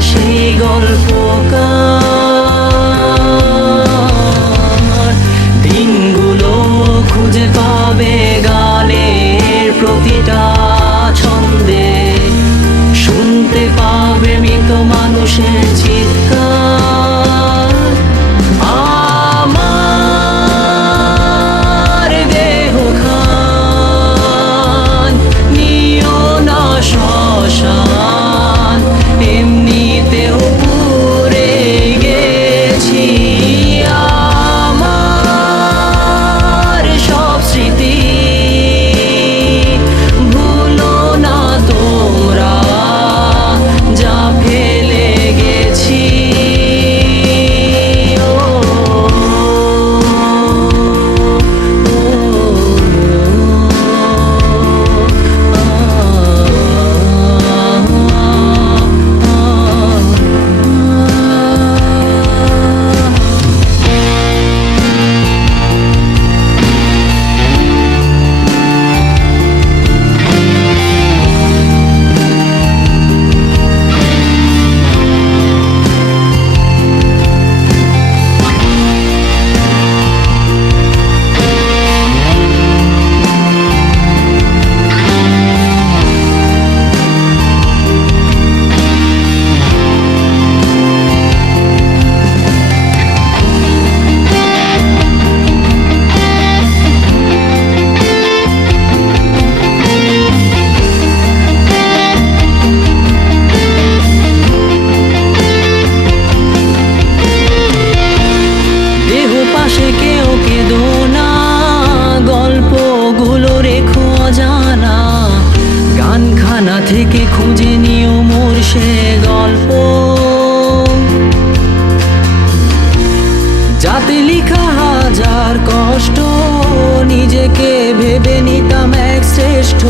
সেই গল্প কষ্ট, নিজেকে ভেবে নিতাম এক শ্রেষ্ঠ।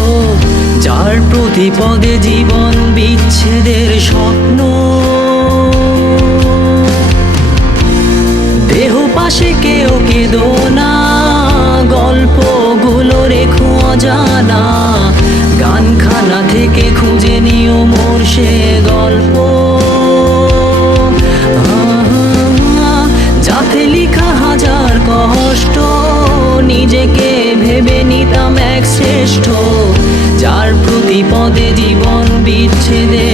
যার প্রতিপদে জীবন বিচ্ছেদের স্বপ্ন। দেহ পাশে কেউ কেঁদো না, গল্পগুলো রেখো অজানা। গানখানা থেকে খুঁজে কষ্ট যার প্রতি পদে জীবন বিচ্ছেদে